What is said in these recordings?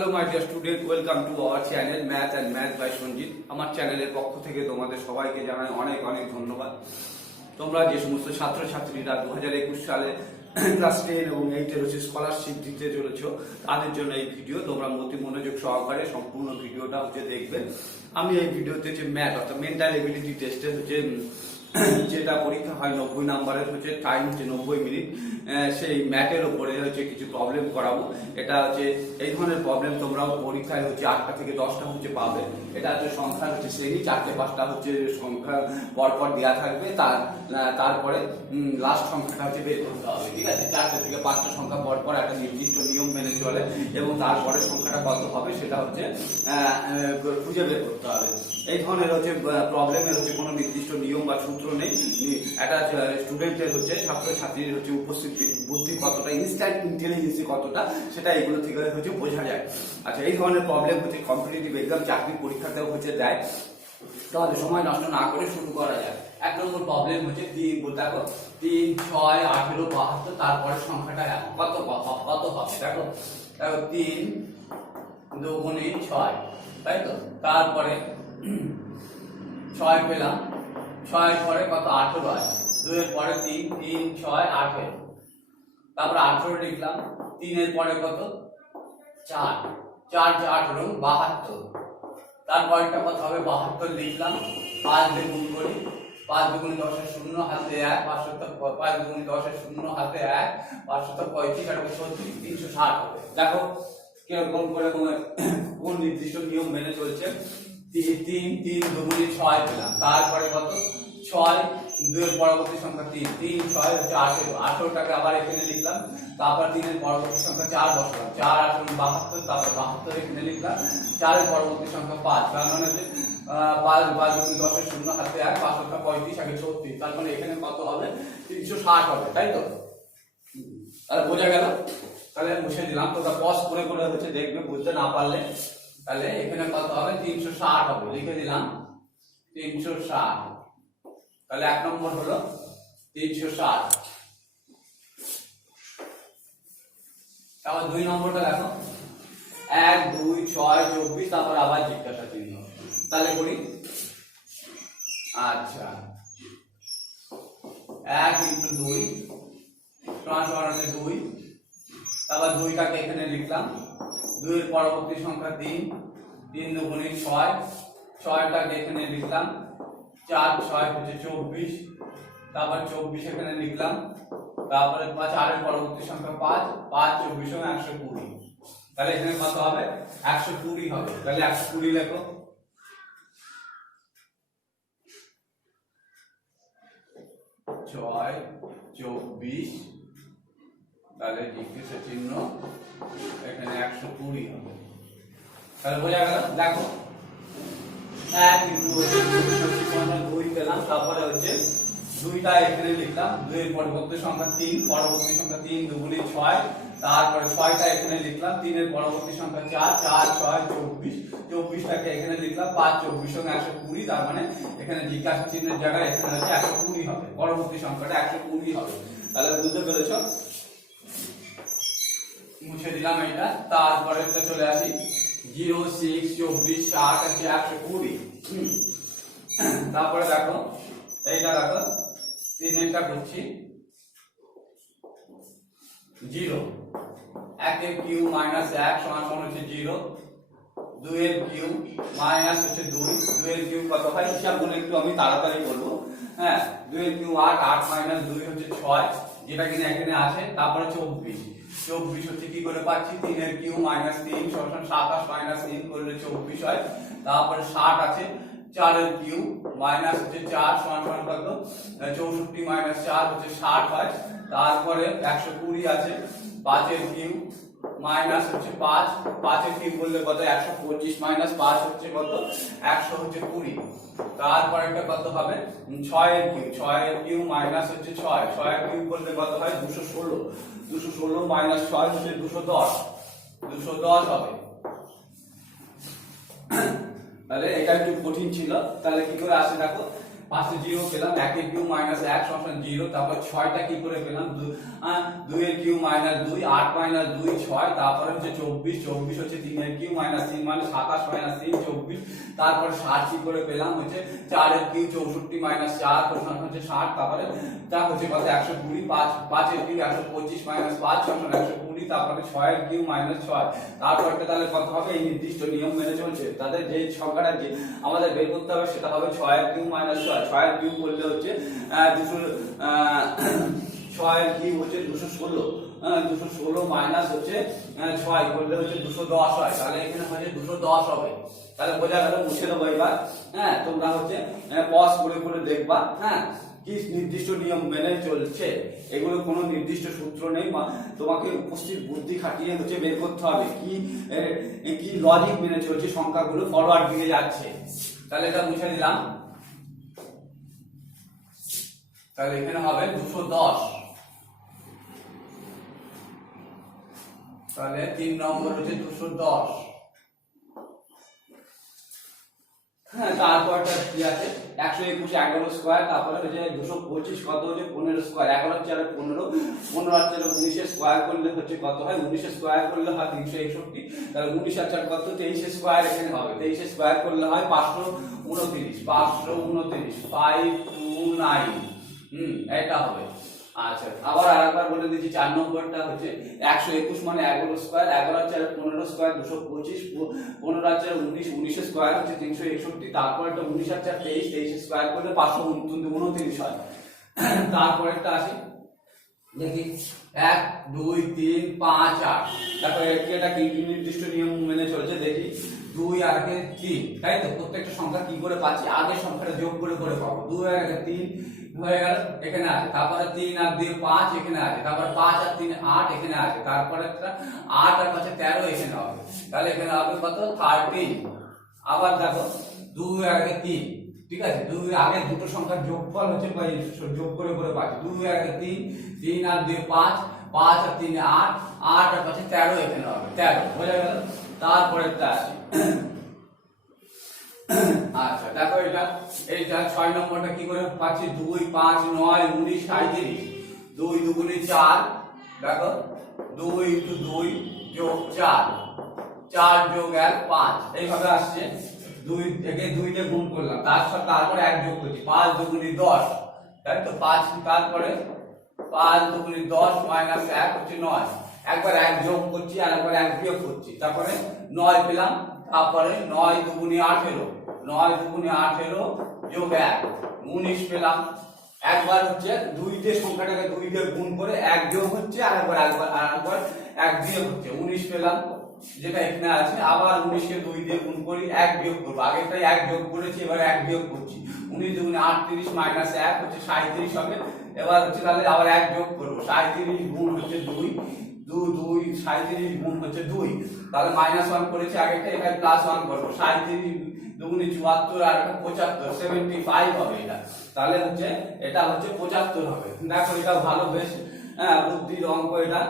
Hello my dear student, welcome to our channel math and math by Sanjit. আমার চ্যানেলের পক্ষ থেকে তোমাদের সবাইকে জানাই অনেক অনেক ধন্যবাদ। তোমরা যে সমস্ত ছাত্রছাত্রীরা 2021 সালে ক্লাস 10 এবং 8 এর স্কলারশিপ দিতে চলেছ, তাদের জন্য এই ভিডিও। তোমরা মনোযোগ সহকারে সম্পূর্ণ ভিডিওটা দেখবে। আমি এই ভিডিওতে যে ম্যাথ অর্থাৎ মেন্টাল এবিলিটি টেস্টের যেটা পরীক্ষা হয় 90 নাম্বারের টাইম 90 মিনিট, সেই ম্যাথের উপরে কিছু প্রবলেম করাবো। এটা এই ধরনের প্রবলেম তোমরাও পরীক্ষায় 8টা থেকে 10টা পাবে। এটা সংখ্যা শ্রেণী 4টে 5টা সংখ্যা পরপর দেওয়া থাকবে, তারপরে লাস্ট সংখ্যাটা বের করতে হবে। ঠিক আছে, 4টে থেকে 5টা সংখ্যা পরপর একটা নির্দিষ্ট নিয়ম মেনে চলে এবং তারপরে সংখ্যাটা কত হবে সেটা খুঁজে বের করতে হবে। এই ধরনের প্রবলেমের কোনো নির্দিষ্ট নিয়ম বা সূত্র নেই। একটা স্টুডেন্টের ছাত্রছাত্রীর উপস্থিত বুদ্ধি কতটা, ইনস্ট্যান্ট ইন্টেলিজেন্সি কতটা, সেটা এগুলো থেকে বোঝা যায়। আচ্ছা, এই ধরনের প্রবলেম কম্পিটিটিভ এক্সাম চাকরি পরীক্ষাতেও দেয়। তাহলে সময় নষ্ট না করে শুরু করা যায়। 1 নম্বর প্রবলেম 3, দেখো 3, 6, 18, 72, তারপরে সংখ্যাটা কত হবে। দেখো 3 2 গুণে 6, তাই তো। তারপরে 6 পেলাম, 6 পরে কত 18 আছে, 2 এর পরে 3, 3, 6, 18, তারপরে 18 লিখলাম। 3 এর পরে কত 4, 4, 18, 72, তারপরটা কত হবে 72 লিখলাম। 5 দিয়ে গুণ করি, 5 দুগুণে 10 এর 0 হাতে 1, 5 দুগুণে 10 এর 0 হাতে 1, 535 আর 36, 360 হবে। দেখো কিরকম করে কোন নির্দিষ্ট নিয়ম মেনে চলছে। 3 দুগুণে 6 পেলাম, তারপরে কত 6, 2 এর পরবর্তী সংখ্যা 3, 3, 6 18, 18টাকে আবার এখানে লিখলাম। তারপর 3 এর পরবর্তী সংখ্যা 4 বসালাম, 4 18 72, তারপর 72 এখানে লিখলাম। 4 এর পরবর্তী সংখ্যা 5, তার মানে 5 দুগুণে 10 এর 0 হাতে 1, 535 আগে 36, তার মানে এখানে কত হবে 360 হবে, তাই তো। তাহলে বোঝা গেল। তাহলে মুছে দিলাম, তোমরা পজ করে দেখবে, বুঝতে না পারলে। তাহলে এখানে কত হবে 360 হবে, লিখে দিলাম 360। তাহলে 1 নম্বর হলো 360। তারপর 2 নম্বরটা দেখো 1 2 6 24, তারপর আবার জিজ্ঞাসা চিহ্ন। তাহলে করি। আচ্ছা, 1 × 2 সমান 2, তারপর 2টাকে এখানে লিখলাম। 2 এর পরবর্তী সংখ্যা 3, 3 দুগুণে 6, 6টাকে এখানে লিখলাম। 4 6 24, তারপর 24 এখানে লিখলাম। তারপরে 4 এর পরবর্তী সংখ্যা 5, 5 24 = 120। তাহলে এখানে কত হবে 120 হবে। তাহলে 120 লেখো। 6 24, তাহলে জিজ্ঞাসা চিহ্ন এখানে 120 হবে। তাহলে বোঝা গেল। দেখো 1 × 2 পেলাম, তারপরে 2টা এখানে লিখলাম। 2 এর পরবর্তী সংখ্যা 3, পরবর্তী সংখ্যা 3 দুগুণে 6, তারপরে 6টা এখানে লিখলাম। 3 এর পরবর্তী সংখ্যা 4, 4 6 24, 24টাকে এখানে লিখলাম। 5 24 = 120, তার মানে এখানে জিজ্ঞাসা চিহ্নের জায়গায় এখানে 120 হবে, পরবর্তী সংখ্যাটা 120 হবে। তাহলে বুঝতে পেরেছো। মুছে দিলাম এটা। তারপরে চলে আসি 0 6 24 60 আছে 120। তারপরে দেখো এইটা দেখো 3 এরটা করছি 0, 1 এর কিউব -1 সমান 0, 2 এর কিউব -2, 2 এর কিউব কত হয় হিসাবগুলো একটু আমি তাড়াতাড়ি বলবো। হ্যাঁ, 2 এর কিউব 8, 8 - 2 6, যেটা কিনা এখানে আছে। তারপরে 24 কি করে পাচ্ছি, 3 এর কিউব -3 = 27, -3 করলে 24 হয়। তারপরে 60 আছে, 4 এর কিউব -4 সমান কত 64 - 4 60 হয়। তারপরে 120 আছে, 5 এর কিউব -5, 5 এর কিউব করলে কত 125 - 5 কত 120। তারপরে একটা কত হবে 6 এর কিউব, 6 এর কিউব -6, 6 এর কিউব করলে কত হয় 216, 216 - 6 210, 210 হবে। তাহলে এটা একটু কঠিন ছিল। তাহলে কি করে আসে দেখো, পাশে 0 পেলাম, 1 এর কিউব মাইনাস 1 সমান 0, তারপর 6টা কি করে পেলাম 2 এর কিউব মাইনাস 2, 8 মাইনাস 2 6, তারপরে হচ্ছে 24, 24 হচ্ছে 3 এর কিউব মাইনাস 3 মানে 27 মাইনাস 3 24, তারপরে 60 কি করে পেলাম হচ্ছে 4 এর কিউব 64 মাইনাস 4 সমান হচ্ছে 60, তারপরে তা হচ্ছে কত 120, 5 এর কিউব 125 মাইনাস 5 সমান 120, তারপরে 6 এর কিউব মাইনাস 6, তারপরে তাহলে কত হবে এই নির্দিষ্ট নিয়ম মেনে চলছে তাদের যে সংখ্যাটা যে আমাদের বের করতে হবে সেটা হবে 6 এর কিউব মাইনাস 6, 6 এর কিউব করলে হচ্ছে 6 এর কিউব হচ্ছে 216, 216 মাইনাস হচ্ছে 6 করলে হচ্ছে 210 হয়, তাহলে এখানে হচ্ছে 210 হবে। তাহলে বোঝা গেল, মুছে দেবো এবার। হ্যাঁ, তোমরা হচ্ছে পজ করে করে দেখবা। হ্যাঁ, কি নির্দিষ্ট নিয়ম মেনে চলছে, এগুলো কোনো নির্দিষ্ট সূত্র নেই, তোমাকে উপস্থিত বুদ্ধি খাটিয়ে হচ্ছে বের করতে হবে কি লজিক মেনে চলছে, সংখ্যাগুলো ফরওয়ার্ড দিকে যাচ্ছে। তাহলে এটা মুছে দিলাম। তাহলে এখানে হবে 210, তাহলে 3 নম্বর হচ্ছে 210। হ্যাঁ, তারপরটা কি আছে 121 11 স্কয়ার, তারপরে হচ্ছে 225 কত হচ্ছে 15 স্কয়ার, 11 আর 4 15, 15 আর 4 19 এর স্কয়ার করলে হচ্ছে কত হয় 19 এর স্কয়ার করলে হয় 361, তাহলে 19 আর 4 কত 23 এর স্কয়ার এখানে হবে, 23 এর স্কয়ার করলে হয় 529, 529 এটা হবে। আচ্ছা, আবার আরেকবার বলে দিচ্ছি, 4 নম্বরটা হচ্ছে 121 মানে 11 স্কয়ার, 11 আর 4 15 স্কয়ার 225, 15 আর 4 19, 19 এর স্কয়ার হচ্ছে 361, তারপর একটা 19 আর 4 23, 23 এর স্কয়ার করলে 529 হয়। তারপরেরটা আসি দেখি 1 2 3 5 8, দেখো এটা কি নির্দিষ্ট নিয়ম মেনে চলছে, দেখি 2 আর আগে 3, তাই তো প্রত্যেকটা সংখ্যা কি করে পাচ্ছি আগের সংখ্যাটা যোগ করে করে পাবো, 2 আর আগে 3 হয়ে গেল এখানে আছে, তারপরে 3 আর 2 5 এখানে আছে, তারপরে 5 আর 3 8 এখানে আছে, তারপরে 8 আর 5 13 এখানে হবে, তাহলে এখানে হবে কত 13। আবার দেখো 2 আর আগে 3, ঠিক আছে, 2 আগে দুটো সংখ্যার যোগফল হচ্ছে যোগ করে করে পাচ্ছি, 2 আর আগে 3, 3 আর 2 5, 5 আর 3 8, 8 আর 5 13 এখানে হবে 13, বোঝা গেল। তারপরেরটা আসি। আচ্ছা, দেখো এইটা 6 নম্বরটা কি করে পাচ্ছি 2 5 9 19 37, 2 দুগুণে 4, দেখো 2 * 2 + 4, 4 + 1 5, এইভাবে আসছে। 2 থেকে 2 দিয়ে গুণ করলাম, তারপরে 1 যোগ করছি, 5 দুগুণে 10, তাই তো 5, তারপরে 5 দুগুণে 10 মাইনাস 1 হচ্ছে 9, একবার 1 যোগ করছি আর একবার 1 বিয়োগ করছি, তারপরে 9 পেলাম, তারপরে 9 দুগুণে 18, 9 দুগুণে 18 যোগ 1 19 পেলাম। একবার হচ্ছে 2 দিয়ে সংখ্যাটাকে 2 দিয়ে গুণ করে 1 যোগ হচ্ছে আর একবার 1 বিয়োগ হচ্ছে, 19 পেলাম যেটা এখানে আছে। আবার 19 কে 2 দিয়ে গুণ করি, 1 বিয়োগ করব, আগেরটাই 1 যোগ করেছি, এবার 1 বিয়োগ করছি, 19 দুগুণে 38 মাইনাস 1 হচ্ছে 37 হবে। এবার হচ্ছে তাহলে আবার 1 যোগ করব, 37 গুণ হচ্ছে 2, 37 গুণ হচ্ছে 2, তাহলে -1 করেছি আগেরটা, এখানে +1 করব, 37 দুগুণে 74 আর 75 75 হবে এটা, তাহলে হচ্ছে এটা হচ্ছে 75 হবে। দেখো এটা ভালো, বেশ বুদ্ধির অঙ্ক এটা।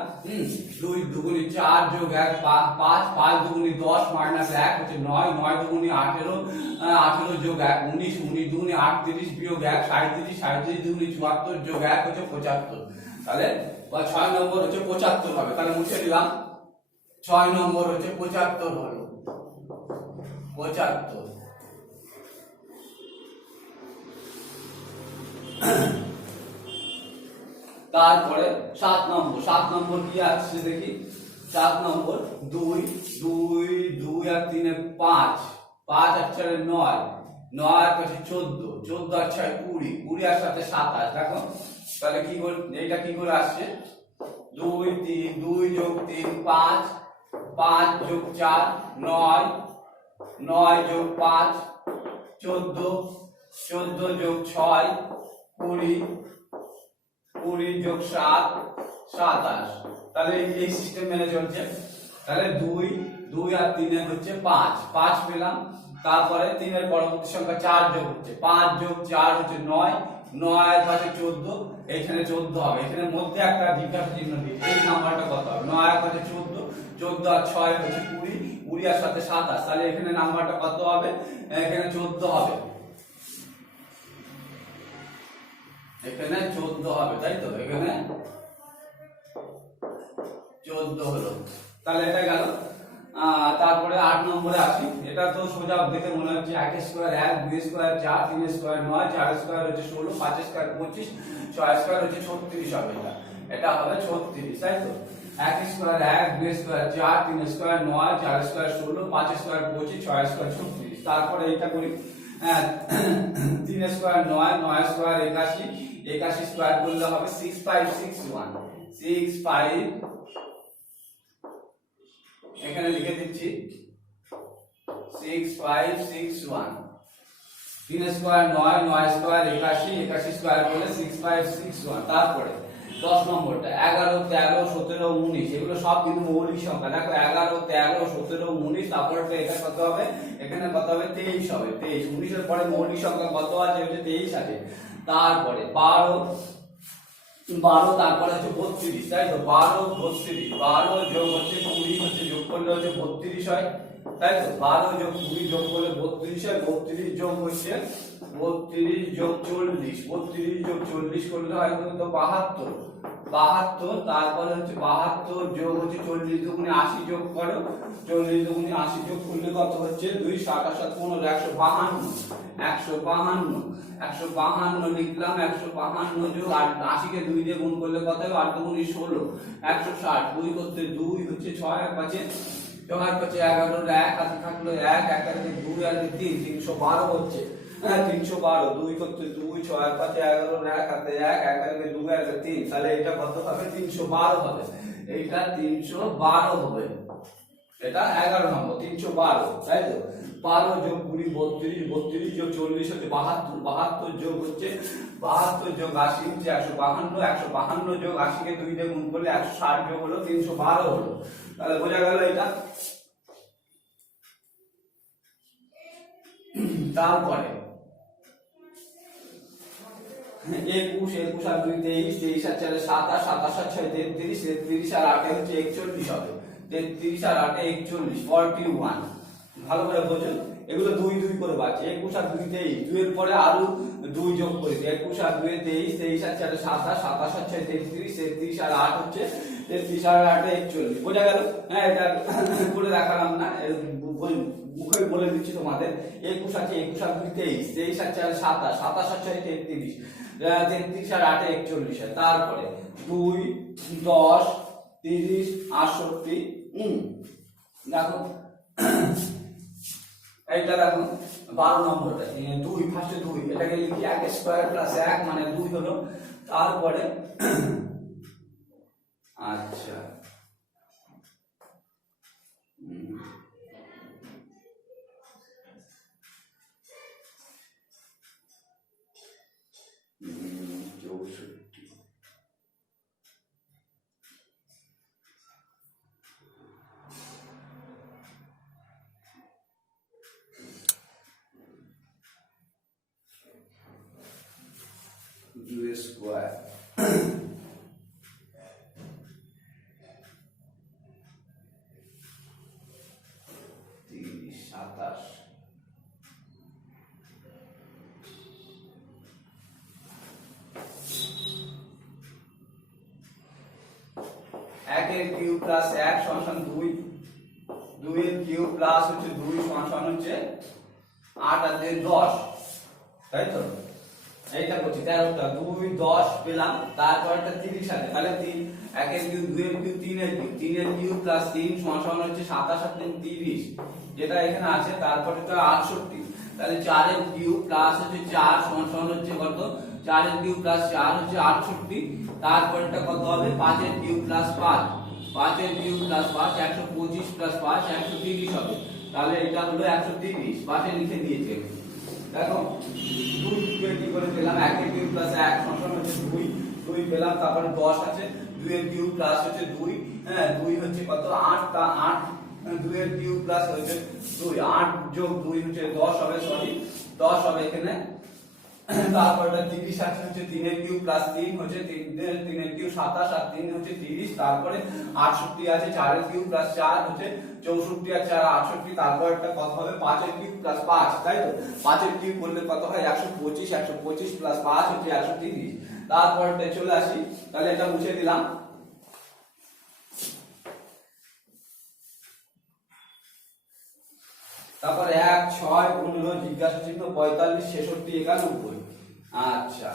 2 দুগুণে 4 যোগ 1 5, 5 দুগুণে 10 মাইনাস 1 হচ্ছে 9, 9 দুগুণে 18, 18 যোগ 1 19, 19 দুগুণে 38 বিয়োগ 1 37, 37 দুগুণে 74 যোগ 1 হচ্ছে 75, তাহলে 6 নম্বর হচ্ছে 75 হবে। তাহলে মুছে দিলাম, 6 নম্বর হচ্ছে 75 হলো 75। তারপরে 7 নম্বর কি আসছে দেখি, 7 নম্বর 2 আর 3 5, 5 আর 4 9, 9 আর 5 14, 14 আর 6 20, 20 আর 7 27, দেখো তাহলে কি করে এইটা কি করে আসছে 2 যোগ 3 5, 5 যোগ 4 9, 9 যোগ 5 14, 14 যোগ 6 20, 20 যোগ 7 27, তাহলে এই সিস্টেম মেনে চলছে। তাহলে 2 আর 3 হচ্ছে 5, 5 পেলাম, তারপরে 3 এর পরবর্তী সংখ্যা 4 যোগ হচ্ছে, 5 যোগ 4 হচ্ছে 9, 9 আর 5 14, এখানে 14 হবে, এখানে মধ্যে একটা জিজ্ঞাসা চিহ্ন দিই, এই নাম্বারটা কত হবে, 9 আর 5 14, 14 আর 6 হচ্ছে 20, 20 আর 7 27, তাহলে এখানে নাম্বারটা কত হবে, এখানে 14 হবে। এখানে 14 হবে, তাই তো? এখানে 14 হলো, তাহলে এটা গেল। তারপরে 8 নম্বরে আসি। এটা তো সোজা দেখে মনে হচ্ছে 1 স্কয়ার 1, 2 স্কয়ার 4, 3 স্কয়ার 9, 4 স্কয়ার হচ্ছে 16, 5 স্কয়ার 25, 6 স্কয়ার হচ্ছে 36 হবে। এটা হবে 36, তাই তো? 1 square 1, 2 square 4, 3 square 9, 4 square 16, 5 square 25, 6 square 36। তারপরে এটা করি 3 স্কয়ার 9, 9 স্কয়ার 81, 81 স্কয়ার করলে হবে 6561, 65। এখানে লিখে দিচ্ছি 6561। 3 স্কয়ার 9, 9 স্কয়ার 81, 81 স্কয়ার করলে 6561। তারপরে 10 নম্বরটা 11, 13, 17, 19, এগুলো সব কিন্তু মৌলিক সংখ্যা। দেখো 11, 13, 17, 19, তারপরে এটা কত হবে? এখানে কত হবে? 23 হবে। 23, 19 এর পরে মৌলিক সংখ্যা কত আছে? হচ্ছে 23 আছে। তারপরে 12, তারপরে হচ্ছে 32, তাই তো? 12, 32, 12 যোগ হচ্ছে 20 হচ্ছে, যোগ করলে হচ্ছে 32 হয়, তাই তো? 12 যোগ 20 যোগ করলে 32 হয়। 32 যোগ হচ্ছে 32 যোগ 40, 32 যোগ 40 করলে হয় কত? 72, 72। তারপরে হচ্ছে 72 যোগ হচ্ছে 40 দুগুণে 80 যোগ করো, 40 দুগুণে 80 যোগ করলে কত হচ্ছে? 2 7 7 15, 152, 152, 152 লিখলাম। 152 যোগ 80 কে 2 দিয়ে গুণ করলে কত হবে? 8 দুগুণে 16, 160। 2 করতে 2 হচ্ছে 6, আর 5 6 আর 5 11, 1 হাতে থাকলো 1, 1 আর 2 আর 3, 312 হচ্ছে। 312, 2 করতে 2, 6 আর 5 11, 1 হাতে 1, 1 আর 2 আর 3, তাহলে এটা কত হবে? 312 হবে। এইটা 312 হবে। এটা 11 নম্বর 312, তাই তো? 12 যোগ 20 32, 32 যোগ 40 হচ্ছে 72, 72 যোগ হচ্ছে 72 যোগ 80 হচ্ছে 152, 152 যোগ 80 কে 2 দিয়ে গুণ করলে 160 যোগ হলো 312 হলো। তাহলে বোঝা গেল এটা। তারপরে 21, 21 আর 2 23, 23 আর 4 27, 27 আর 6 33, 33 আর 8 হচ্ছে 41 হবে। 33 আর 8 41, 41। ভালো করে বোঝো, এগুলো 2 2 করে বাড়ছে। 21 আর 2 23, 2 এর পরে আরো 2 যোগ করে দিই। 21 আর 2 23, 23 আর 4 27, 27 আর 6 33, 33 আর 8 হচ্ছে 33 আর 8 41। বোঝা গেল? হ্যাঁ, এটা করে দেখালাম না, মুখে বলে দিচ্ছি তোমাদের। 21 আছে, 21 আর 2 23, 23 আর 4 27, 27 আর 6 33, 33 আর 8 41 হয়। তারপরে 2 10 30 68। দেখো এইটা দেখো 12 নম্বরটা 2, ফার্স্টে 2, এটাকে লিখি 1 স্কয়ার প্লাস 1 মানে 2 হলো। তারপরে আচ্ছা স্কয়ার 30 27 1 এর কিউব প্লাস 1 সমান 2, 2 এর কিউব প্লাস হচ্ছে 2 সমান হচ্ছে 8 আর 2 10, তাই তো? এইটা করছি 13টা 2 10 পেলাম। তারপরটা 30 আছে, তাহলে 3 1 এর কিউব 2 এর কিউব 3 এর কিউব, 3 এর কিউব প্লাস 3 সমান হচ্ছে 27 আর 3 30, যেটা এখানে আছে। তারপরে তো 68, তাহলে 4 এর কিউব প্লাস হচ্ছে 4 সমান হচ্ছে কত? 4 এর কিউব প্লাস 4 হচ্ছে 68। তারপরটা কত হবে? 5 এর কিউব প্লাস 5, 5 এর কিউব প্লাস 5 125 প্লাস 5 130 হবে। তাহলে এটা হলো 130, 5 এ লিখে দিয়েছি। দেখো 2 কি করে পেলাম? 1 এর কিউব প্লাস 1 সমান হচ্ছে 2, 2 পেলাম। তারপরে 10 আছে, 2 এর কিউব প্লাস হচ্ছে 2, হ্যাঁ 2 হচ্ছে কত? 8, তা 8 2 এর কিউব প্লাস হচ্ছে 2, 8 যোগ 2 হচ্ছে 10 হবে, সরি 10 হবে এখানে। তারপরটা 30 আছে হচ্ছে 3 এর কিউব প্লাস 3 হচ্ছে 3 এর কিউব 27 আর 3 হচ্ছে 30। তারপরে 68 আছে 4 এর কিউব প্লাস 4 হচ্ছে 64 আর 4 68। তারপর একটা কত হবে 5 এর কিউব প্লাস 5, তাই তো 5 এর কিউব করলে কত হয় 125, 125 প্লাস 5 হচ্ছে 130। তারপরটা চলে আসি, তাহলে এটা মুছে দিলাম। তারপর 1 6 15 জিজ্ঞাসা চিহ্ন 45 66 91। আচ্ছা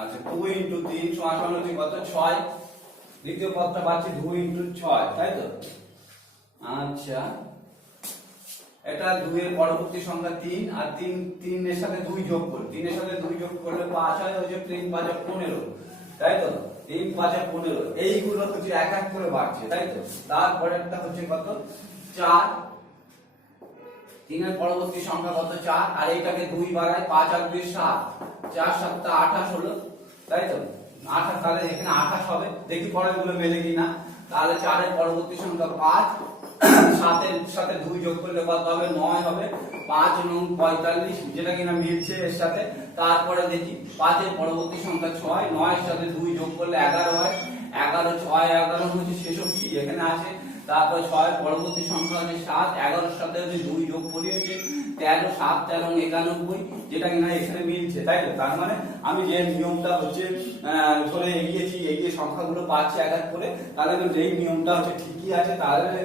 আচ্ছা 2 ইনটু 3 সমান হচ্ছে কত 6। দ্বিতীয় পদটা পাচ্ছি 2 ইনটু 6, তাই তো। আচ্ছা এটা 2 এর পরবর্তী সংখ্যা 3 আর 3 এর সাথে 2 যোগ করি, 3 এর সাথে 2 যোগ করলে 5 হয়, ওই যে 3 5 15, তাই তো 3 5 15। এইগুলো হচ্ছে এক এক করে বাড়ছে, তাই তো। তারপরেরটা হচ্ছে কত 4, 3 এর পরবর্তী সংখ্যা কত 4 আর এইটাকে 2 বাড়ায় 5 আর 2 7, 4 7 28 হলো, তাই তো 28। তাহলে এখানে 28 হবে, দেখি পরেরগুলো মেলে কিনা। তাহলে 4 এর পরবর্তী সংখ্যা 5, 7 এর সাথে 2 যোগ করলে কত হবে 9 হবে, 5 এবং 45 যেটা কিনা মিলছে এর সাথে। তারপরে দেখি 5 এর পরবর্তী সংখ্যা 6, 9 এর সাথে 2 যোগ করলে 11 হয়, 11 6 11 হচ্ছে 66 এখানে আছে। তারপর 6 এর পরবর্তী সংখ্যা হচ্ছে 7, 11 এর সাথে যদি 2 যোগ করি হচ্ছে 13, 7 13 91 যেটা কিনা এখানে মিলছে, তাই তো। তার মানে আমি যে নিয়মটা হচ্ছে ধরে এগিয়েছি, এগিয়ে সংখ্যাগুলো পাচ্ছি এক এক করে, তাহলে এই নিয়মটা হচ্ছে ঠিকই আছে। তাহলে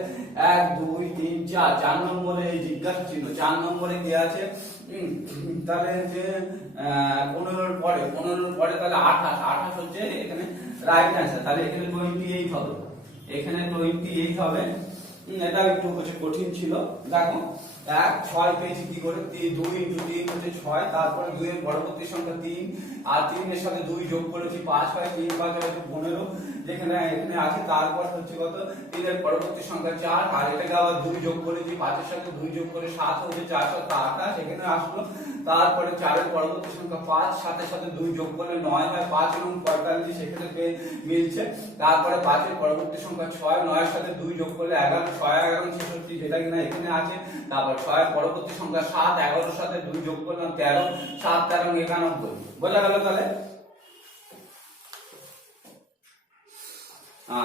1 2 3 4, 4 নম্বরে এই জিজ্ঞাসা চিহ্ন 4 নম্বরে কি আছে, তাহলে যে 15 এর পরে তাহলে 28 হচ্ছে এখানে রাইট অ্যান্সার। তাহলে এখানে 28 হবে, এখানে 28 হবে। এটা একটু হচ্ছে কঠিন ছিল। দেখো 1 6 পেয়েছি কি করে, 2 ইনটু 3 হচ্ছে 6, তারপরে 2 এর পরবর্তী সংখ্যা 3 আর 3 এর সাথে 2 যোগ করেছি 5 হয়, 3 5 হচ্ছে 15 যেখানে এখানে আছে। তারপর হচ্ছে কত 3 এর পরবর্তী সংখ্যা 4 আর এটাকে আবার 2 যোগ করেছি, 5 এর সাথে 2 যোগ করে 7 হচ্ছে 4 7 28 এখানে আসলো। তারপরে 4 এর পরবর্তী সংখ্যা 5, 7 এর সাথে 2 যোগ করলে 9 হয়, 5 এবং 45 সেখানে মিলছে। তারপরে 5 এর পরবর্তী সংখ্যা 6, 9 এর সাথে 2 যোগ করলে 11, 6 11 66 যেটা কিনা এখানে আছে। তারপর 6 এর পরবর্তী সংখ্যা 7, 11 এর সাথে 2 যোগ করলাম 13, 7 13 91। বোঝা গেল তাহলে।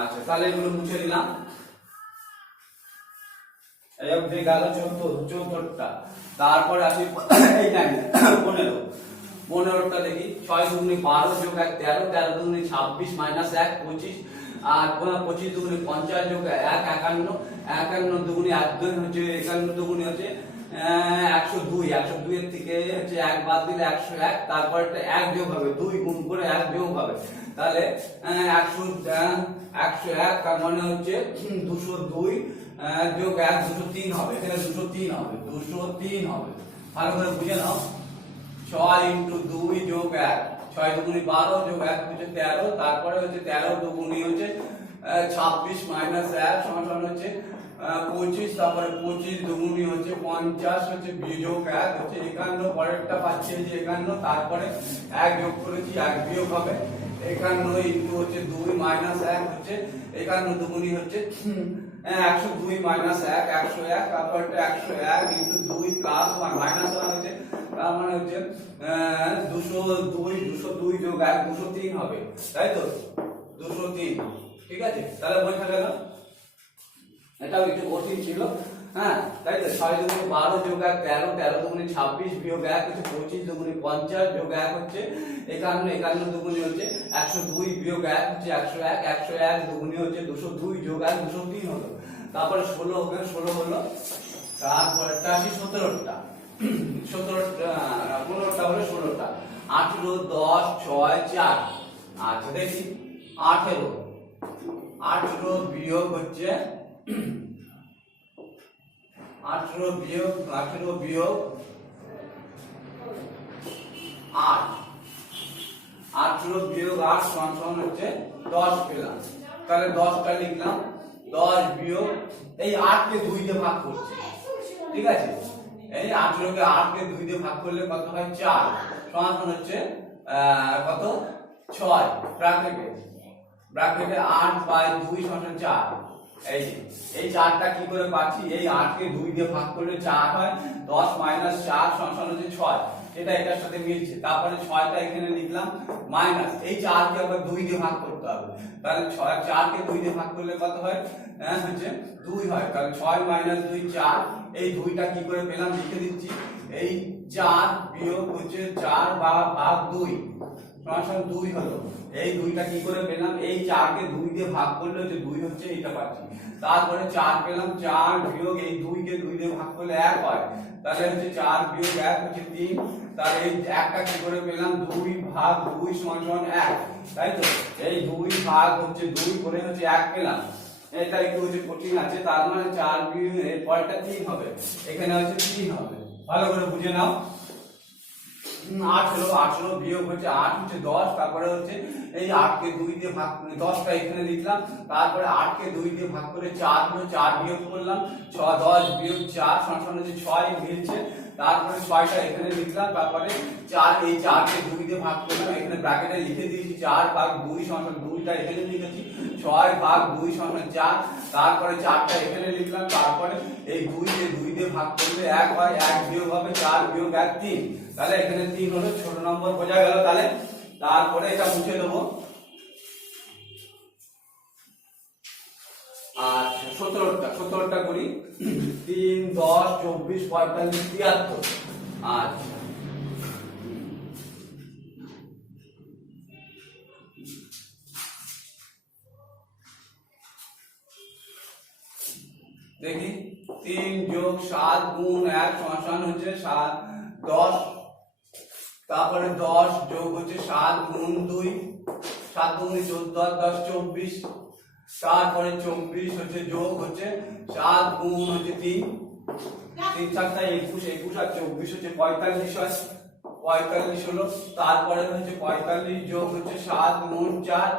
আচ্ছা তাহলে এগুলো মুছে দিলাম। এই অবধি গেল 74টা। তারপরে আসি এই টাইম 15টা দেখি। 6 দুগুণে 12 যোগ 1 13, 13 দুগুণে 26 মাইনাস 1 25 আর 25 দুগুণে 50 যোগ 1 51, 51 দুগুণে 2 হচ্ছে 51 দুগুণে হচ্ছে 102, 102 এর থেকে হচ্ছে 1 বাদ দিলে 101, তারপর একটা 1 যোগ হবে, 2 গুণ করে 1 যোগ হবে, তাহলে 101 তার মানে হচ্ছে 202 যোগ 1 203 হবে, এখানে 203 হবে, 203 হবে। ভালো করে বুঝে নাও। 6 ইনটু 2 যোগ 1, 6 দুগুণে 12 যোগ 1 হচ্ছে 13, তারপরে হচ্ছে 13 দুগুণে হচ্ছে 26 মাইনাস 1 সমান হচ্ছে 25, তারপরে 25 দুগুণে হচ্ছে 50 হচ্ছে বিয়োগ 1 হচ্ছে 51, পরেরটা পাচ্ছি যে 51, তারপরে 1 যোগ করেছি 1 বিয়োগ হবে 51 ইনটু হচ্ছে 2 মাইনাস 1 হচ্ছে 51 দুগুণে হচ্ছে 102 মাইনাস 1 101, তারপর 101 ইনটু 2 প্লাস 1 মাইনাস 1 হচ্ছে, তার মানে হচ্ছে 202 যোগ 1 203 হবে, তাই তো 203। ঠিক আছে, তাহলে বোঝা গেল। এটাও একটু কঠিন ছিল, হ্যাঁ তাই তো। 6 দুগুণে 12 যোগ 1 13, 13 দুগুণে 26 বিয়োগ 1 হচ্ছে 25 দুগুণে 50 যোগ 1 হচ্ছে 51, 51 দুগুণে হচ্ছে 102 বিয়োগ 1 হচ্ছে 101, 101 দুগুণে হচ্ছে 202 যোগ 1 203 হলো। তারপরে 16 হবে, 16 হলো। তারপরে 17টা 15টা হলো 16টা 18 10 6 4। আচ্ছা দেখি 18 বিয়োগ হচ্ছে 18 বিয়োগ 8, 18 বিয়োগ 8 সমান হচ্ছে 10 পেলাম। তাহলে 10টা লিখলাম, 10 বিয়োগ এই 8 কে 2 দিয়ে ভাগ করছি, ঠিক আছে। এই 18 কে 8 কে 2 দিয়ে ভাগ করলে কত হয় 4 সমান হচ্ছে কত 6 ব্র্যাকেটে 8/2 সমান 4। এই যে এই 4টা কি করে পাচ্ছি, এই 8 কে 2 দিয়ে ভাগ করলে 4 হয়, 10 মাইনাস 4 সমান হচ্ছে 6, এটা এটার সাথে মিলছে। তারপরে 6টা এখানে লিখলাম মাইনাস এই 4 কে আবার 2 দিয়ে ভাগ করতে হবে, তাহলে 4 কে 2 দিয়ে ভাগ করলে কত হয়, হ্যাঁ হচ্ছে 2 হয়, তাহলে 6 মাইনাস 2 4, এই 2টা কি করে পেলাম লিখে দিচ্ছি, এই 4 বিয়োগ হচ্ছে 4 বা ভাগ 2 সমান 2 হলো। এই 2টা কি করে পেলাম, এই 4 কে 2 দিয়ে ভাগ করলে যে 2 হচ্ছে এটা পাচ্ছি। তারপরে 4 পেলাম, 4 বিয়োগ এই 2 কে 2 দিয়ে ভাগ করলে 1 হয়, তাহলে হচ্ছে 4 বিয়োগ 1 হচ্ছে 3, তাহলে এই একটা কি করে পেলাম, 2 ভাগ 2 সমান 1, তাই তো। এই 2 ভাগ হচ্ছে 2 করে হচ্ছে 1 পেলাম, এটা একটু হচ্ছে কঠিন আছে, তার মানে 4 বিয়োগ এর পরেরটা 3 হবে, এখানে হচ্ছে 3 হবে, ভালো করে বুঝে নাও। 8 হলো, 8 হলো বিয়োগ হচ্ছে 8 হচ্ছে 10, তারপরে হচ্ছে এই 8 কে 2 দিয়ে ভাগ, 10টা এখানে লিখলাম, তারপরে 8 কে 2 দিয়ে ভাগ করে 4 হলো, 4 বিয়োগ করলাম, 6 10 বিয়োগ 4 সমান হচ্ছে 6 মিলছে, তারপরে 6টা এখানে লিখলাম, তারপরে 4 এই 4 কে 2 দিয়ে ভাগ করলাম, এখানে ব্র্যাকেটে লিখে দিয়েছি 4 ভাগ 2 সমান 2টা এখানে লিখেছি, 6 ভাগ 2 সমান 4, তারপরে 4টা এখানে লিখলাম, তারপরে এই 2 কে 2 দিয়ে ভাগ করলে 1 হয়, 1 বিয়োগ হবে 4 বিয়োগ 1 3, তাহলে এখানে 3 হলো, ছোট নম্বর বোঝা গেল। তাহলে তারপরে এটা মুছে দেবো, আর 17টা করি, 3 10 24 45 73, আচ্ছা দেখি, 3 যোগ 7 গুণ 1 সমান হচ্ছে 7 10, তারপরে 10 যোগ হচ্ছে 7 গুণ 2, 7 গুণ 14 10 24, তারপরে 24 হচ্ছে যোগ হচ্ছে 7 গুণ হচ্ছে 3 3 7 21, 21 আর 24 হচ্ছে 45 হয়, 45 হলো, তারপরে হচ্ছে 45 যোগ হচ্ছে 7 গুণ 4,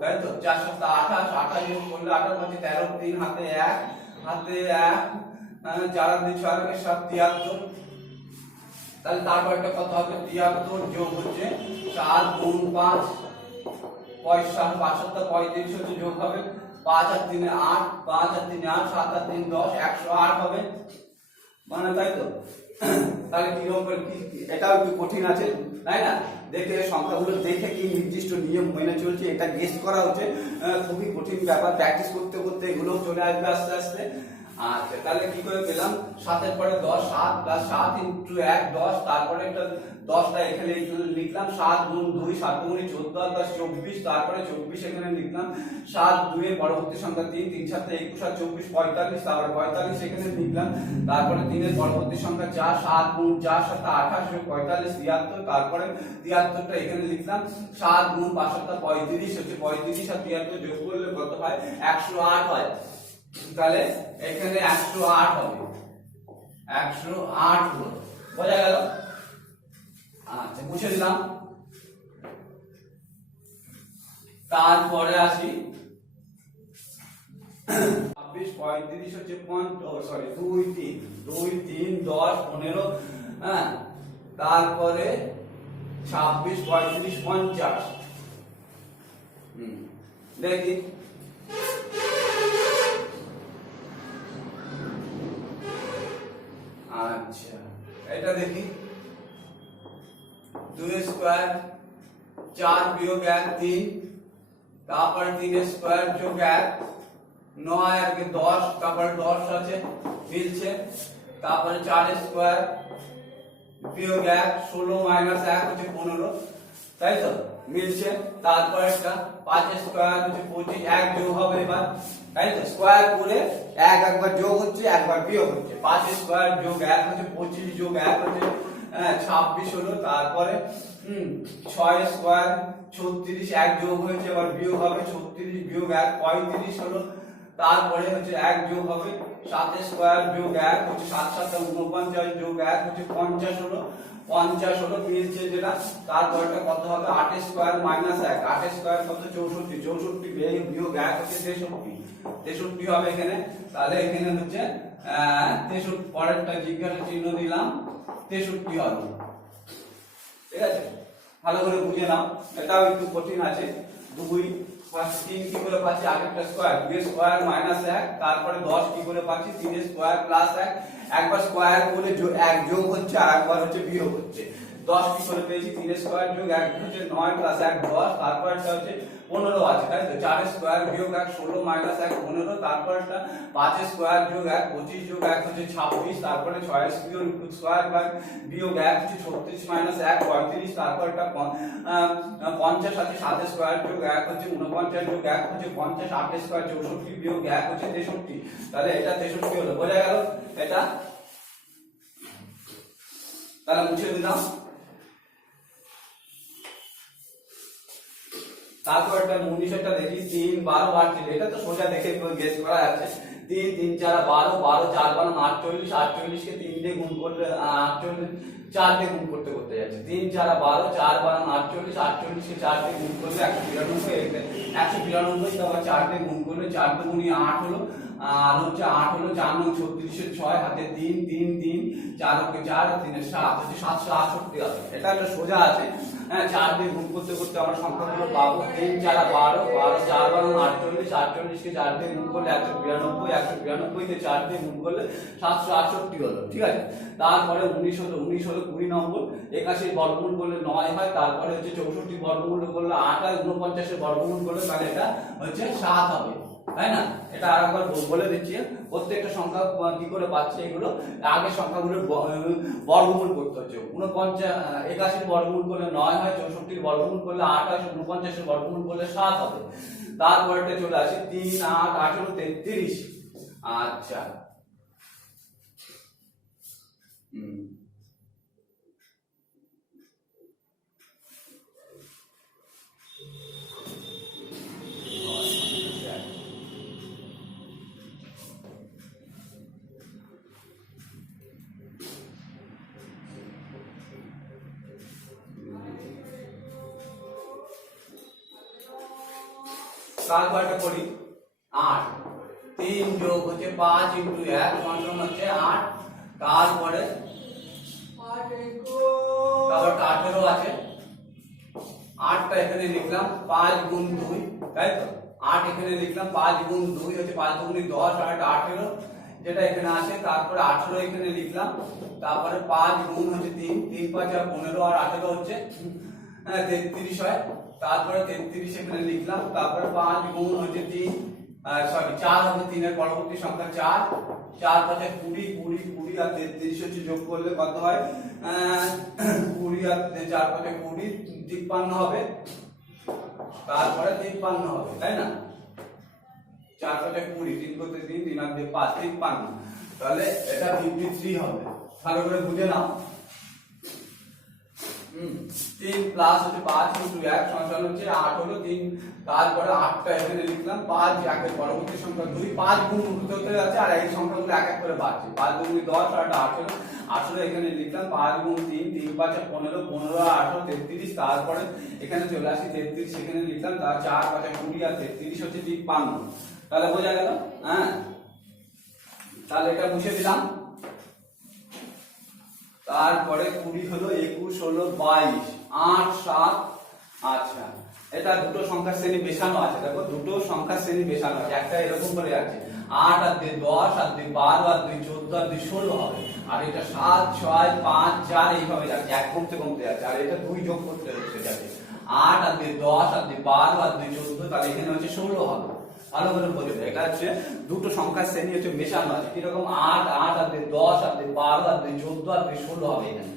তাই তো 4 7 28, 28 যোগ করলে 28 হচ্ছে 13, 3 হাতে 1 হাতে 1, 4 আর 2 6 আর 7 73, তাহলে তারপর একটা কত হবে, 73 যোগ হচ্ছে 7 গুণ 5 65 35 হচ্ছে যোগ হবে 5 আর 3 8, 5 আর 3 8, 7 আর 3 10, 108 হবে, মানে তাই তো। তাহলে কিরকম কি, এটাও একটু কঠিন আছে তাই না, দেখে সংখ্যাগুলো দেখে কি নির্দিষ্ট নিয়ম মেনে চলছে এটা গেস করা হচ্ছে খুবই কঠিন ব্যাপার, প্র্যাকটিস করতে করতে এগুলো চলে আসবে আস্তে আস্তে। আচ্ছা তাহলে কি করে পেলাম, 7 এর পরে 10, 7 প্লাস 7 ইনটু 1 10, তারপরে একটা 10টা এখানে লিখলাম, 7 গুণ 2 7 গুণ 14 10 24, তারপরে 24 এখানে লিখলাম, 7 2 এর পরবর্তী সংখ্যা 3 3 7 21 আর 24 45, তারপরে 45 এখানে লিখলাম, তারপরে 3 এর পরবর্তী সংখ্যা 4 7 গুণ 4 7 28 45 73, তারপরে 73টা এখানে লিখলাম, 7 গুণ 5 7 35 হচ্ছে 35 আর 73 যোগ করলে কত হয়, 108 হয়, তাহলে এখানে 108 হবে, 108 হলো, বোঝা গেল। আচ্ছা মুছে দিলাম, তারপরে আসি 26 35 হচ্ছে 2 3 2 3 10 15, হ্যাঁ, তারপরে 26 35 50, দেখি আচ্ছা এটা দেখি, 2 স্কয়ার 4 বিয়োগ 1 3, তারপরে 3 স্কয়ার যোগ 1 9 আর 10, তারপরে 10 আছে মিলছে, তারপরে 4 স্কয়ার বিয়োগ 1 16 মাইনাস 1 হচ্ছে 15, তাই তো মিলছে, তারপরে একটা 5 স্কয়ার হচ্ছে 25, 1 যোগ হবে এবার, তাই তো স্কয়ার করে 1 একবার যোগ হচ্ছে একবার বিয়োগ হচ্ছে, 5 স্কয়ার যোগ 1 হচ্ছে 25 যোগ 1 হচ্ছে 26 হলো, তারপরে 6 স্কয়ার 36, 1 যোগ হয়েছে এবার বিয়োগ হবে, 36 বিয়োগ 1 35 হলো, তারপরে হচ্ছে 1 যোগ হবে, 7 স্কয়ার যোগ 1 হচ্ছে 7 7 49 যোগ 1 হচ্ছে 50 হলো, 50 হলো মিলছে যেটা, তারপরটা কত হবে, 8 স্কয়ার মাইনাস 1, 8 স্কয়ার কত 64, 64 বিয়োগ 1 হচ্ছে 63, 63 হবে এখানে, তাহলে এখানে হচ্ছে 63, পরেরটা জিজ্ঞাসা চিহ্ন দিলাম 63 হবে, ঠিক আছে, ভালো করে বুঝে নাও, এটাও একটু কঠিন আছে, 2 3 কি করে পাচ্ছি আগেরটা স্কয়ার 2 এর স্কয়ার মাইনাস 1 তারপরে 10 কি করে পাচ্ছি 3 এর স্কয়ার প্লাস 1 একবার স্কয়ার করলে এক যোগ হচ্ছে আর একবার হচ্ছে বিয়োগ হচ্ছে 10 কি করে পেয়েছি 3 এর স্কয়ার যোগ 1 হচ্ছে 9 প্লাস 1 10 তারপরটা হচ্ছে 15 আছে তাই তো 4 এর স্কয়ার বিয়োগ 1 16 মাইনাস 1 15 তারপরটা 5 এর স্কয়ার যোগ 1 25 যোগ 1 হচ্ছে 26 তারপরে 6 এর স্কয়ার বিয়োগ 1 হচ্ছে 36 মাইনাস 1 35 তারপরটা 50 আছে 7 এর স্কয়ার যোগ 1 হচ্ছে 49 যোগ 1 হচ্ছে 50 8 এর স্কয়ার 64 বিয়োগ 1 হচ্ছে 63 তাহলে এটা 63 হলো বোঝা গেল এটা তাহলে মুছে দিলাম তারপরটা 19টা দেখি 3 12 বার ছিল এটা তো সোজা দেখে গেস করা যাচ্ছে 3 3 4 12 12 4 12 48 48 কে 3 দিয়ে গুণ করলে 48 4 দিয়ে গুণ করতে করতে যাচ্ছে 3 4 12 4 12 48 48 কে 4 দিয়ে গুণ করলে 192 192 তো আবার 4 দিয়ে গুণ করলে 4 দুগুণে 8 হলো আর হচ্ছে 8 হলো 4 9 36 এর 6 হাতে 3 3 3 4 কে 4 3 এর 7 হচ্ছে 768 আছে এটা একটা সোজা আছে হ্যাঁ 4 দিয়ে গুণ করতে করতে আমরা সংখ্যাগুলো পাবো 3 4 12 12 4 12 48 48 কে 4 দিয়ে গুণ করলে 192 192 কে 4 দিয়ে গুণ করলে 768 হলো ঠিক আছে তারপরে 19 হলো 20 নম্বর 81 এর বর্গমূল করলে 9 হয় তারপরে হচ্ছে 64 বর্গমূল করলে 8 হয় 49 এর বর্গমূল করলে তাহলে এটা হচ্ছে 7 হবে তাই না এটা আরেকবার বলে দিচ্ছি প্রত্যেকটা সংখ্যা কি করে পাচ্ছি এগুলো আগে সংখ্যাগুলোর বর্গমূল করতে হচ্ছে 81 এর বর্গমূল করলে 9 হয় 64 এর বর্গমূল করলে 8 হয় 49 এর বর্গমূল করলে 7 হবে তারপরটা চলে আসে 3 8 18 33 আচ্ছা তারপরটা করি 8 3 যোগ হচ্ছে 5 ইনটু 1 সমান হচ্ছে 8 তারপরে 18 আছে 8টা এখানে লিখলাম 5 গুণ 2 তাই তো 8 এখানে লিখলাম 5 গুণ 2 হচ্ছে 5 দুগুণে 10 আর 18 যেটা এখানে আছে তারপরে 18 এখানে লিখলাম তারপরে 5 গুণ হচ্ছে 3 3 5 আর 15 আর 18 হচ্ছে 33 হয় তারপরে 33 এখানে লিখলাম তারপরে 5 গুণ হচ্ছে 3 সরি 4 হবে 3 এর পরবর্তী সংখ্যা 4 4 5 20 20 20 আর 33 হচ্ছে যোগ করলে কত হয় 20 আর 4 5 20 53 হবে তারপরে 53 হবে তাই না 4 5 20 3 করতে 3 3 আর 5 53 তাহলে এটা 53 হবে ভালো করে বুঝে নাও 3 প্লাস হচ্ছে 5 ইনটু 1 সমান হচ্ছে 8 হলো 3 তারপরে 8টা এখানে লিখলাম 5 একের পরবর্তী সংখ্যা 2 5 গুণ হতে যাচ্ছে আর এই সংখ্যাগুলো এক এক করে বাড়ছে 5 দুগুণে 10 আর 18 18 এখানে লিখলাম 5 গুণ 3 3 5 15 15 আর 18 33 তারপরে এখানে চলে আসি 33 এখানে লিখলাম তার 4 5 20 আর 33 হচ্ছে 53 তাহলে বোঝা গেল হ্যাঁ তাহলে এটা মুছে দিলাম তারপরে 20 হলো 21 হলো 22 8 7 আচ্ছা এটা দুটো সংখ্যার শ্রেণী বেশানো আছে দেখো দুটো সংখ্যার শ্রেণী বেশানো আছে একটা এরকম করে আছে 8 আর 2 10 আর 2 12 আর 2 14 আর 2 16 হবে আর এটা 7 6 5 4 এইভাবে যাচ্ছে এক কমতে কমতে যাচ্ছে আর এটা 2 যোগ করতে হচ্ছে যাবে 8 আর 2 10 আর 2 12 আর 2 14 তাহলে এখানে হচ্ছে 16 হবে ভালো করে বলে দেয় এটা হচ্ছে দুটো সংখ্যার শ্রেণী হচ্ছে মেশানো আছে কিরকম 8 8 আর 10 আর 12 আর 14 আর 16 হবে এখানে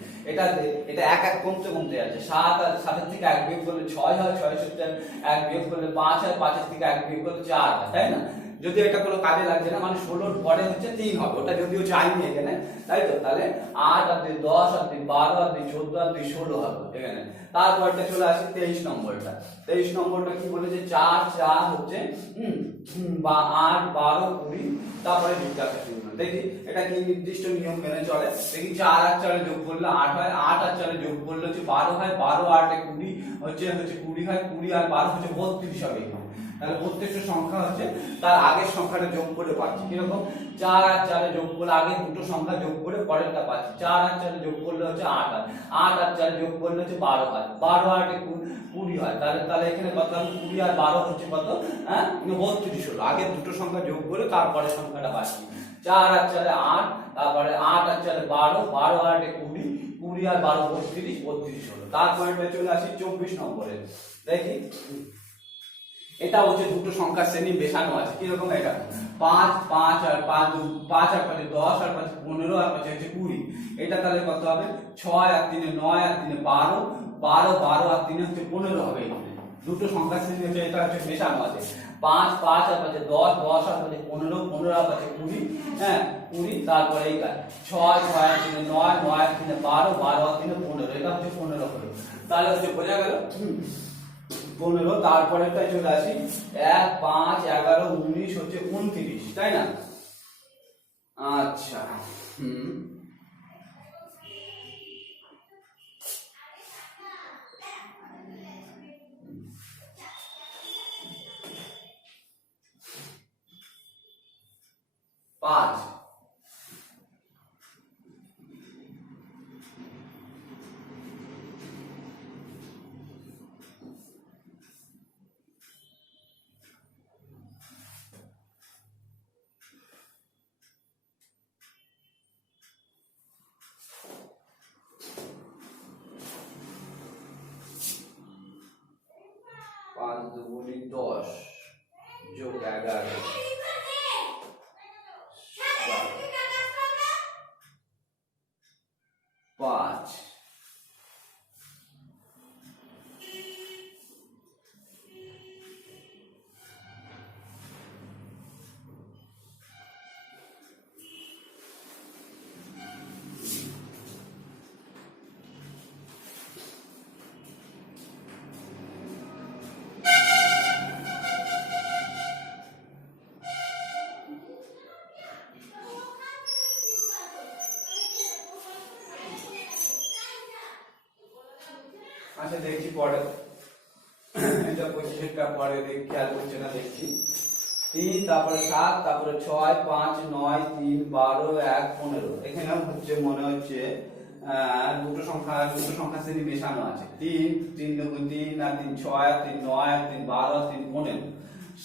এটা এক এক কমতে কমতে যাচ্ছে 7 আর 7 থেকে 1 বিয়োগ করলে 6 হয় 6 থেকে 1 বিয়োগ করলে 5 হয় 5 থেকে 1 বিয়োগ করলে 4 হয় তাই না যদি এটা কোনো কাজে লাগছে না মানে 16 এর পরে হচ্ছে 3 হবে ওটা যদিও চাইনি এখানে তাই তো তাহলে 8 আর 10 আর 12 আর 14 আর 16 হবে এখানে তারপরটা চলে আসে 23 নম্বরটা 23 নম্বরটা কি বলেছে 4 4 হচ্ছে 8 12 20 তারপরে জিজ্ঞাসা শুরু দেখি এটা কি নির্দিষ্ট নিয়ম মেনে চলে দেখি 4 আর 4 যোগ করলে 8 হয় 8 আর 4 যোগ করলে হচ্ছে 12 হয় 12 8 এ 20 হচ্ছে 20 হয় 20 আর 12 হচ্ছে 32 হবে তাহলে প্রত্যেকটা সংখ্যা হচ্ছে তার আগের সংখ্যাটা যোগ করে পাচ্ছি। কিরকম? 4 আর 4 যোগ করলে আগে দুটো সংখ্যা যোগ করে পরেরটা পাচ্ছি। 4 আর 4 যোগ করলে হচ্ছে 8 হয়, 8 আর 4 যোগ করলে হচ্ছে 12 হয়, 12 আর 20 হয়। তাহলে এখানে কত হবে? 20 আর 12 হচ্ছে কত? হ্যাঁ, 32 হলো। আগে দুটো সংখ্যা যোগ করে তারপরে সংখ্যাটা পাচ্ছি। 4 আর 4 8, তারপরে 8 আর 4 12, 12 আর 20, 20 আর 12 32, 32 হলো। তারপরে চলে আসি 24 নম্বরে। দেখি, এটা হচ্ছে দুটো সংখ্যার শ্রেণী মেশানো আছে। কিরকম? এটা 5 5 আর 5 5 আর 5 10 আর 5 15 আর 5 হচ্ছে 20। এটা তাহলে কত হবে? 6 আর 3 9 আর 3 12, 12 12 আর 3 হচ্ছে 15 হবে। এখানে দুটো সংখ্যার শ্রেণী হচ্ছে, এটা হচ্ছে মেশানো আছে। 5 5 আর 5 10, 10 আর 5 15, 15 আর 5 20, হ্যাঁ 20। তারপরে এইটা 6 6 আর 3 9, 9 আর 3 12, 12 আর 3 15, এটা হচ্ছে 15 হলো। তাহলে হচ্ছে বোঝা গেল 15। তারপরেটাই চলে আসি 1 5 11 19 হচ্ছে 29, তাই না? আচ্ছা, পাঁচ 5 দুগুণে 10 যোগ 11 5। আচ্ছা, দেখছি পরে এটা 25টা পরে দেখি, খেয়াল করছে না, দেখছি 3, তারপরে 7, তারপরে 6 5 9 3 12 1 15। এখানে হচ্ছে মনে হচ্ছে দুটো সংখ্যা শ্রেণী মেশানো আছে। 3 3 দুগুণ 3 আর 3 6 আর 3 9 আর 3 12 আর 3 15,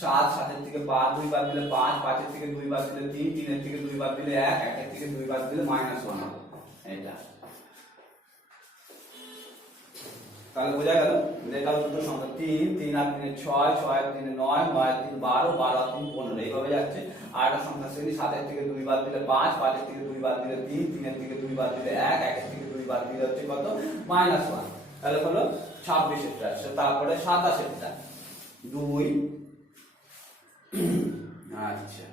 7 7 এর থেকে 2 বাদ দিলে 5, 5 এর থেকে 2 বাদ দিলে 3, 3 এর থেকে 2 বাদ দিলে 1, 1 এর থেকে 2 বাদ দিলে -1 হবে। এটা তাহলে বোঝা গেল যে এটা দুটো সংখ্যা 3 3 আর 3 6, 6 আর 3 9, 9 আর 3 12, 12 আর 3 15, এইভাবে যাচ্ছে। আর একটা সংখ্যা শ্রেণী 7 এর থেকে 2 বাদ দিলে 5, 5 এর থেকে 2 বাদ দিলে 3, 3 এর থেকে 2 বাদ দিলে 1, 1 এর থেকে 2 বাদ দিলে হচ্ছে কত? -1। তাহলে হলো 26 এরটা। তারপরে 27 এরটা 2। আচ্ছা,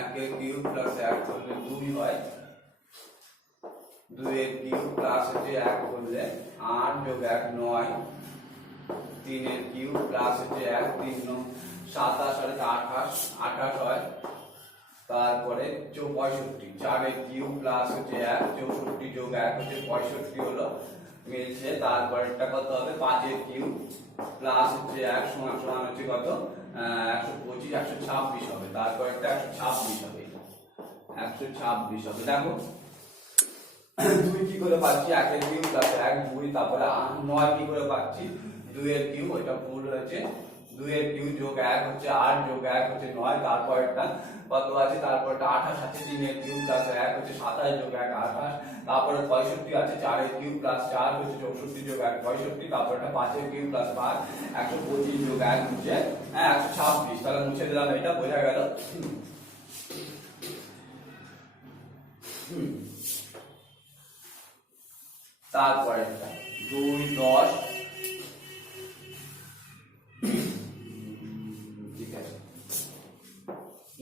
একের কিউব প্লাস 1 করলে 2 হয়, 2 এর কিউব প্লাস হচ্ছে 1 করলে 8 যোগ 1 9, 3 এর কিউব প্লাস হচ্ছে 1 3 9 27 আর 28 28 হয়। তারপরে 65, 4 এর কিউব প্লাস হচ্ছে 1 64 যোগ 1 হচ্ছে 65 হলো, মিলছে। তারপরেরটা কত হবে? 5 এর কিউব প্লাস হচ্ছে 1 সমান সমান হচ্ছে কত? 125 126 হবে। তারপরেরটা 126 হবে, 126 হবে। দেখো 2 কি করে পাচ্ছি? 1 এর কিউব প্লাস 1 2, তারপরে 9 কি করে পাচ্ছি? 2 এর কিউব, এটা ভুল হয়েছে। 2 এর কিউব যোগ 1 হচ্ছে 8 যোগ 1 হচ্ছে 9, তারপরেরটা কত আছে? তারপরটা 28 আছে, 3 এর কিউব প্লাস 1 হচ্ছে 27 যোগ 1 28, তারপরে 65 আছে, 4 এর কিউব প্লাস 4 হচ্ছে 64 যোগ 1 65, তারপরটা 5 এর কিউব প্লাস 5 125 যোগ 1 হচ্ছে 126। তাহলে মুছে দিলাম, এটা বোঝা গেল। তারপরেরটা 2 10, ঠিক আছে,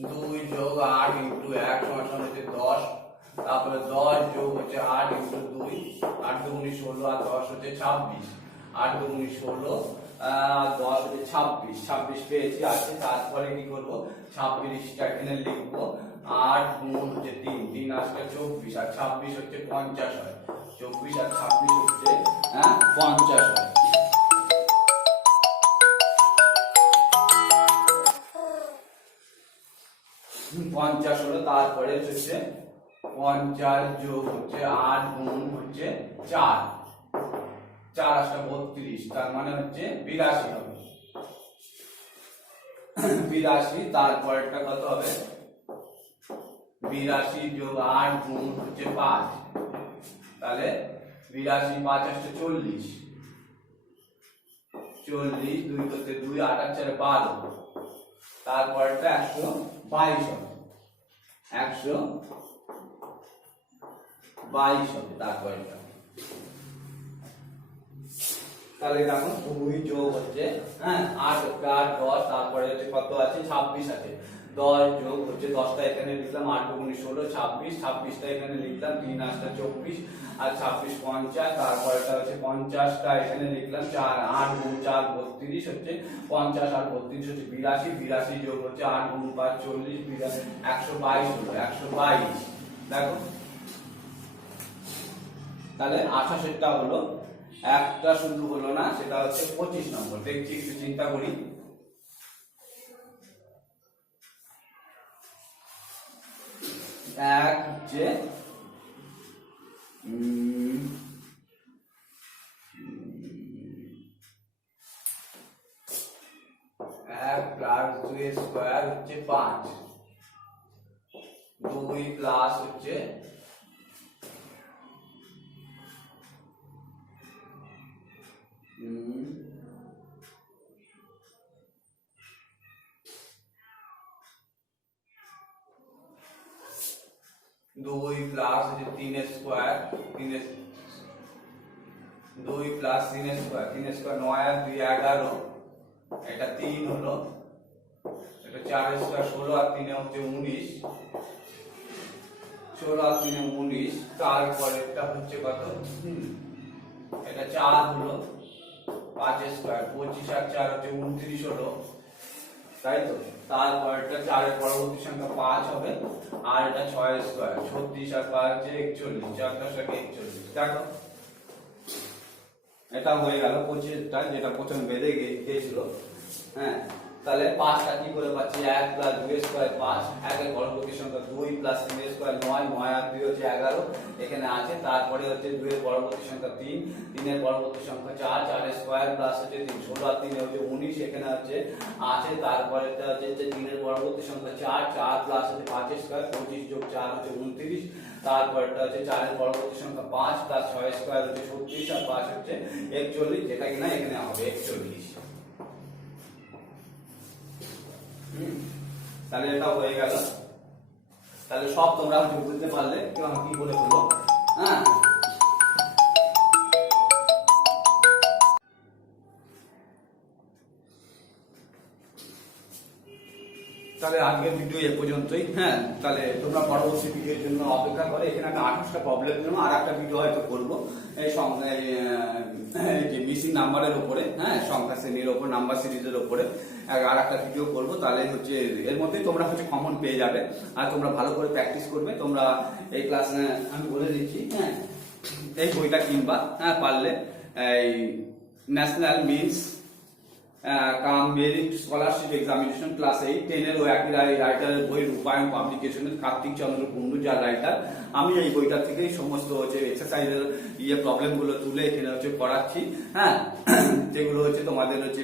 2 যোগ 8 ইনটু 1 সমান হচ্ছে 10, তারপরে 10 যোগ হচ্ছে 8 ইনটু 2, 8 দুগুণে 16 আর 10 হচ্ছে 26, 8 দুগুণে 16 আর 10 হচ্ছে 26 পেয়েছি আছে। তারপরে কি করব? 26টা এখানে লিখবো, 8 গুণ হচ্ছে 3, 3 আসলে 24 আর 26 হচ্ছে 50 হয়, 24 আর 26 হচ্ছে 50 হয়। পঞ্চাশ হলো, তারপরে হচ্ছে 50 যোগ হচ্ছে 8 গুণ হচ্ছে 4, 4 আসলে 32, তার মানে হচ্ছে 82 হবে। 82, তারপরটা কত হবে? 82 যোগ 8 গুণ হচ্ছে 5, তাহলে 82 5 আসলে 40, 40 2 করতে 2 8 আর 4 12, তারপরটা 122 হবে, 122 হবে তারপরটা। তাহলে দেখো 2 যোগ হচ্ছে 8 8 10, তারপরে হচ্ছে কত আছে? 26 আছে। 10 যোগ হচ্ছে 10টা এখানে লিখলাম, 8 গুণ 16, 26, 26টা এখানে লিখলাম, 3 8টা 24 আর 26 50, তারপরটা হচ্ছে 50টা এখানে লিখলাম, 4 8 গুণ 4 32 হচ্ছে 50 আর 32 হচ্ছে 82, 82 যোগ হচ্ছে 8 গুণ 5 40, 122 হলো, 122। দেখো তাহলে 28টা হলো, একটা শুধু হলো না, সেটা হচ্ছে 25 নম্বর। দেখছি একটু চিন্তা করি। এক হচ্ছে এক প্লাস 2 স্কয়ার হচ্ছে 5, 2 প্লাস হচ্ছে 2 প্লাস হচ্ছে 3 স্কয়ার, 2 প্লাস 3 স্কয়ার, 3 স্কয়ার 9 আর 2 11, এটা 3 হলো, এটা 4 স্কয়ার 16 আর 3 হচ্ছে 19, 16 আর 3 19, তারপর এটা হচ্ছে কত? এটা 4 হলো, 5 স্কয়ার 25 আর 4 হচ্ছে 29 হলো, তাই তো। তারপর এটা 4 এর পরবর্তী সংখ্যা 5 হবে, আর এটা 6 স্কয়ার 36 আর 5 হচ্ছে 41, 4 10 41। দেখো এটা হয়ে গেল 25টা, যেটা প্রথমে বেঁধে গিয়েছিল। তাহলে 5টা কি করে পাচ্ছি? 1 প্লাস 2 স্কয়ার 5, 1 এর পরবর্তী সংখ্যা 2 প্লাস 3 স্কয়ার 9, 9 আর 2 হচ্ছে 11 এখানে আছে, তারপরে হচ্ছে 2 এর পরবর্তী সংখ্যা 3, 3 এর পরবর্তী সংখ্যা 4, 4 এর স্কয়ার প্লাস হচ্ছে 3, 16 আর 3 হচ্ছে 19 এখানে আছে, তারপরে এটা হচ্ছে 3 এর পরবর্তী সংখ্যা 4, 4 প্লাস হচ্ছে 5 স্কয়ার 25 যোগ 4 হচ্ছে 29, তারপরটা হচ্ছে 4 এর পরবর্তী সংখ্যা 5 প্লাস 6 স্কয়ার হচ্ছে 36 আর 5 হচ্ছে 41, যেটা কিনা এখানে হবে 41। তাহলে এটা হয়ে গেল। তাহলে সব তোমরা বুঝতে পারলে কি করে হলো। তাহলে আজকের ভিডিও এ পর্যন্তই। তাহলে তোমরা পরবর্তী ভিডিওর জন্য অপেক্ষা করে। এখানে একটা 28টা প্রবলেমের জন্য আর একটা ভিডিও হয়তো করবো এই যে মিসিং নাম্বারের উপরে, সংখ্যা শ্রেণীর উপর, নাম্বার সিরিজের উপরে আর একটা ভিডিও করবো। তাহলে হচ্ছে এর মধ্যেই তোমরা হচ্ছে কমন পেয়ে যাবে, আর তোমরা ভালো করে প্র্যাকটিস করবে। তোমরা এই ক্লাস আমি বলে দিচ্ছি, এই বইটা কিনবা পারলে, এই ন্যাশনাল মিন্স কাম মেরিট স্কলারশিপ এক্সামিনেশন ক্লাস 8 10 এর একই রাইটারের বই রূপায়ণ পাবলিকেশনের কার্তিক চন্দ্র কুন্ডু যার রাইটার। আমি এই বইটা থেকে সমস্ত হচ্ছে এক্সারসাইজের প্রবলেম গুলো তুলে এখানে হচ্ছে করাচ্ছি, যেগুলো হচ্ছে তোমাদের হচ্ছে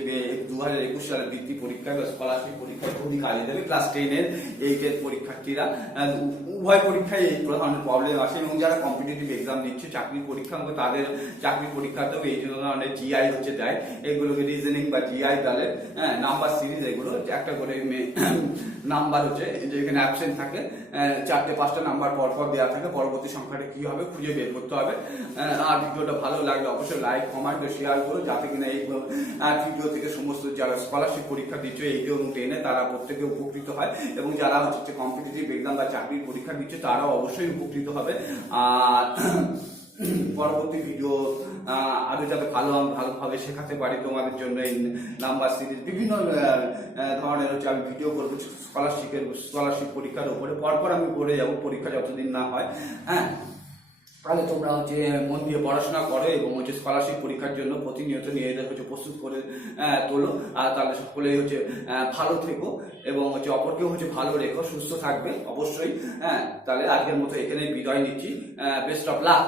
2021 সালের বৃত্তি পরীক্ষা বা স্কলারশিপ পরীক্ষায় খুবই কাজে দেবে। ক্লাস 10 এর 8 এর পরীক্ষার্থীরা উভয় পরীক্ষায় এই ধরনের প্রবলেম আসে, এবং যারা কম্পিটিটিভ এক্সাম দিচ্ছে চাকরির পরীক্ষা, তাদের চাকরির পরীক্ষাতেও এই ধরনের জিআই হচ্ছে দেয়। এগুলোকে রিজনিং বা জিআই তাহলে নাম্বার সিরিজ, এগুলো একটা করে নাম্বার হচ্ছে যেখানে অ্যাবসেন্ট থাকে 4টে 5টা নাম্বার পরপর দেওয়া থাকে, পরবর্তী সংখ্যাটা কি হবে খুঁজে বের করতে হবে। আর ভিডিওটা ভালো লাগলে অবশ্যই লাইক কমেন্ট ও শেয়ার করো, যাতে কিনা এই ভিডিও থেকে সমস্ত যারা স্কলারশিপ পরীক্ষা দিচ্ছে 8 এবং 10 তারা প্রত্যেকে উপকৃত হয়, এবং যারা হচ্ছে কম্পিটিটিভ এক্সাম বা চাকরির পরীক্ষা দিচ্ছে তারাও অবশ্যই উপকৃত হবে। আর পরবর্তী ভিডিও আরো যাতে ভালোভাবে শেখাতে পারি তোমাদের জন্য এই নাম্বার সিরিজ বিভিন্ন ধরনের হচ্ছে আমি ভিডিও করবো স্কলারশিপ পরীক্ষার উপরে। পরপর আমি করে যাবো, পরীক্ষা যতদিন না হয়। হ্যাঁ, তাহলে তোমরা হচ্ছে মন দিয়ে পড়াশোনা করো এবং হচ্ছে স্কলারশিপ পরীক্ষার জন্য প্রতিনিয়ত নিজেদের হচ্ছে প্রস্তুত করে তোলো। আর তাহলে সকলেই হচ্ছে ভালো থেকো এবং হচ্ছে অপরকেও হচ্ছে ভালো রেখো, সুস্থ থাকবে অবশ্যই। হ্যাঁ, তাহলে আজকের মতো এখানেই বিদায় নিচ্ছি। Best of luck.